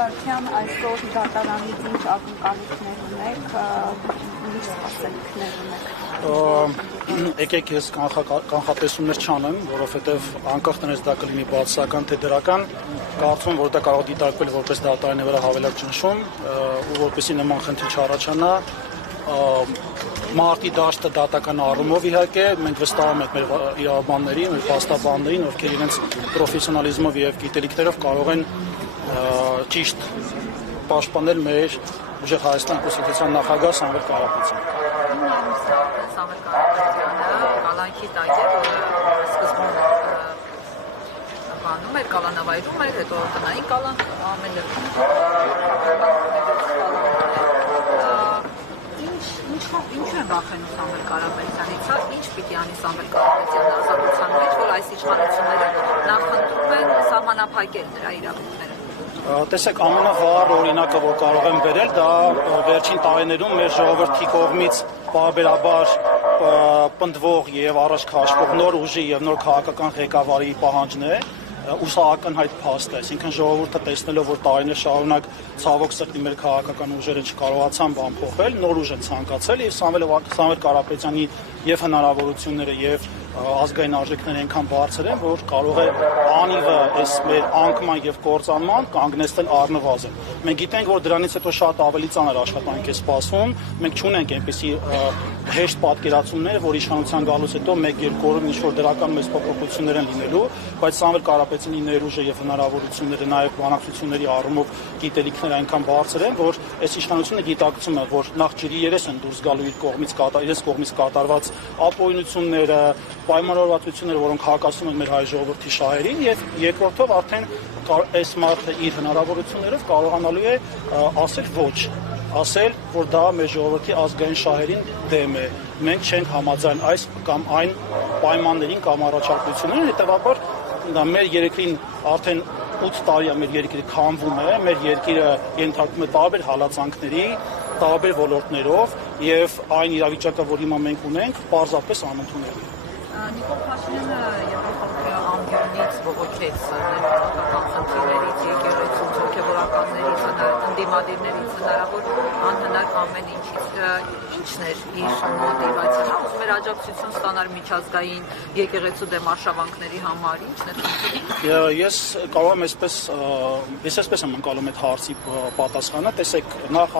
Սարգսյան, այսօր դատարանից ինչ ակնկալիքներ ունեք, ինչ սպասելիքներ ունեք։ Եկեք ես կանխատեսումներ չանեմ, որովհետև անկախ նրանից դա կլինի բացասական թե դրական, կարծում եմ, որ դա կարող է դիտարկվել որպես դատարանի վրա հավելակ ճնշում, ու որպեսզի նման խնդիր չառաջանա, մարտի դաշտը դատական առումով իհարկե մենք վստահում ենք մեր իրավաբաններին, մեր փաստաբաններին, ովքեր իրենց պրոֆեսիոնալիզմով եւ գիտելիքներով կարող են ճիշտ պաշտպանել մեր ուժեղ Հայաստան Կոնստիտուցիոն նախագահ Սամվել Կարապետյանը։ Սամվել Կարապետյանը կալանքի տակ է, որը սկզբում բանում էր, կալանավայրում էր, հետո տնային կալանք, ամեն Ինչու է վախենում Սամվել Կարապետյանից, ինչ պիտի անի Սամվել Կարապետյանը ազատության մեջ, որ այս իշխանությունները նախընտրում են սահմանափակել նրա իրավունքները։ Տեսեք, ամենավառ օրինակը, որ կարող եմ բերել, դա վերջին տարիներում մեր ժողովրդի կողմից պարբերաբար պնդվող եւ առաջ քաշվող նոր ուժի եւ նոր քաղաքական ղեկավարի պահանջն է, ու սա ակնհայտ փաստ է, այսինքն ժողովուրդը տեսնելով, որ տարիներ շարունակ ցավոք սրտի մեր քաղաքական ուժերը չկարողացան բան փոխել, նոր ուժ են ցանկացել եւ Սամվել Կարապետյանի եւ հնարավորությունները եւ ազգային արժեքները այնքան բարձր են, որ կարող է անիվը այս մեր անկման եւ կործանման կանգնեցնել առնվազն։ Մենք գիտենք, որ դրանից հետո շատ ավելի ծանր աշխատանք է սպասվում, մենք չունենք այնպիսի հեշտ պատկերացումներ, որ իշխանության գալուց հետո 1-2 օրում ինչ-որ դրական մեծ փոփոխություններ են լինելու, բայց Սամվել Կարապետյանի ներուժը եւ հնարավորությունները նաեւ բանակցությունների առումով գիտելիքները այնքան բարձր են, որ այս իշխանությունը գիտակցում է, որ նախ ջրի երես են դուրս գալու իրենց կողմից կատարված ապօրինությունները, պայմանավորվածությունները, որոնք հակասում են մեր հայ ժողովրդի շահերին, եւ երկրորդով արդեն այս մարդը իր հնարավորություններով կարողանալու է ասել ոչ, ասել, որ դա մեր ժողովրդի ազգային շահերին դեմ է։ Մենք չենք համաձայն այս կամ այն պայմաններին կամ առաջարկություններին, հետեւաբար դա մեր երկրին արդեն 8 տարի է մեր երկիրը քամվում է, մեր երկիրը ենթարկվում է տարբեր հալածանքների, տարբեր ոլորտներով եւ այն իրավիճակը, որ հիմա մենք ունենք, պարզապես անընդունելի է։ Նիկոլ Փաշինյանը Եվրոպայի ամբիոնից բողոքեց ներկայացական խնդիրներից, եկեղեցուց, հոգևորականներից, ընդդիմադիրներից հնարավոր անհնար ամեն ինչից։ Ինչն էր իր մոտիվացիան, ուզում էր աջակցություն ստանալ միջազգային եկեղեցու դեմ արշավանքների համար, ինչն էր։ Ես կարող եմ այսպես եմ ընկալում այդ հարցի պատասխանը, տեսեք, նախ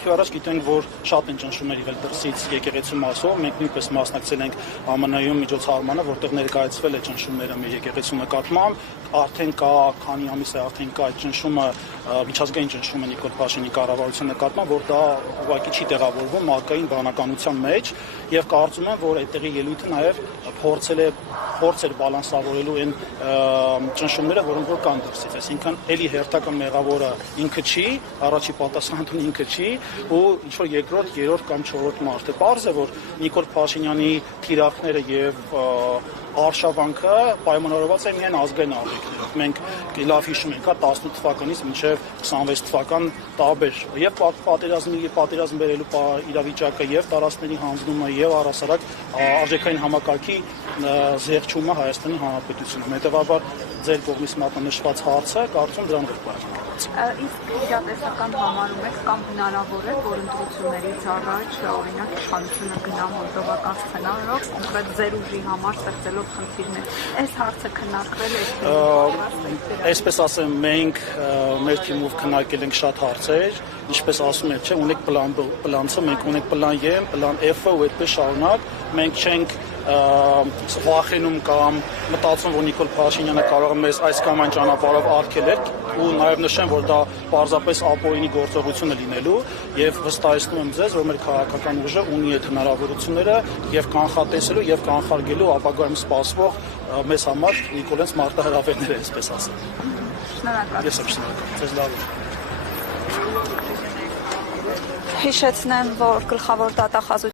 եւ առաջ գիտենք, որ շատ են ճնշումներ եղել դրսից եկեղեցու մասով, մենք նույնպես մասնակցել ենք ԱՄՆ-ում միջոցառմանը, որտեղ ներկայացվել է ճնշումները մեր եկեղեցու նկատմամբ, արդեն կա քանի ամիս է արդեն կա այդ ճնշումը, միջազգային ճնշումը Նիկոլ Փաշինյանի կառավարության նկատմամբ, որ դա ուղղակի չի տեղավորվում մարդկային բանականության մեջ եւ կարծում եմ, որ այդտեղի ելույթը նաեւ փորձեր բալանսավորելու այն ճնշումները, որոնք որ կան դրսից, այսինքն էլի հերթական մեղավորը ինքը չի, առաջի պատասխանատուն ինքը չի, ու ինչ որ երկրորդ, երրորդ կամ չորրորդ մարդը։ Պարզ է, որ Նիկոլ Փաշինյանի թիրախները եւ արշավանքը պայմանավորված է միայն ազգային արժեքներով։ Մենք լավ հիշում ենք, 18 թվականից մինչև 26 թվական տարբեր եւ պատերազմ բերելու իրավիճակը եւ տարածքների հանձնումը եւ առհասարակ արժեքային համակարգի զեղչումը Հայաստանի Հանրապետությունում։ Հետեւաբար ձեր կողմից մատնանշված հարցը կարծում դրանով պայմանավորված է։ Իսկ իրատեսական համարում եք կամ հնարավոր է, որ ընտրություններից առաջ օրինակ իշխանությունը գնա մոլդովական սցենարով, կոնկրետ ձեր ուժի համար ստեղծելով խնդիրներ։ Այս հարցը քննարկվել է։ Այսպես ասեմ, մենք մեր թիմով քննարկել ենք շատ հարցեր, ինչպես ասում եմ, չէ, ունենք պլան B, մենք ունենք պլան E, պլան F-ը ու այդպես շարունակ, մենք չենք վախենում կամ մտածում, որ Նիկոլ Փաշինյանը կարող է մեզ այս կամ այն ճանապարհով արգելել, ու նաև նշեմ, որ դա պարզապես ապօրինի գործողություն է լինելու եւ վստահեցնում եմ ձեզ, որ մեր քաղաքական ուժը ունի այդ հնարավորությունները եւ կանխատեսելու եւ կանխարգելու ապագայում սպասվող մեզ համար Նիկոլենց մարտահրավերները, այսպես ասեմ։ Շնորհակալ։ Ես եմ շնորհակալ։ Ձեզ լավ։ Հիշեցնեմ, որ գլխավոր դատախազության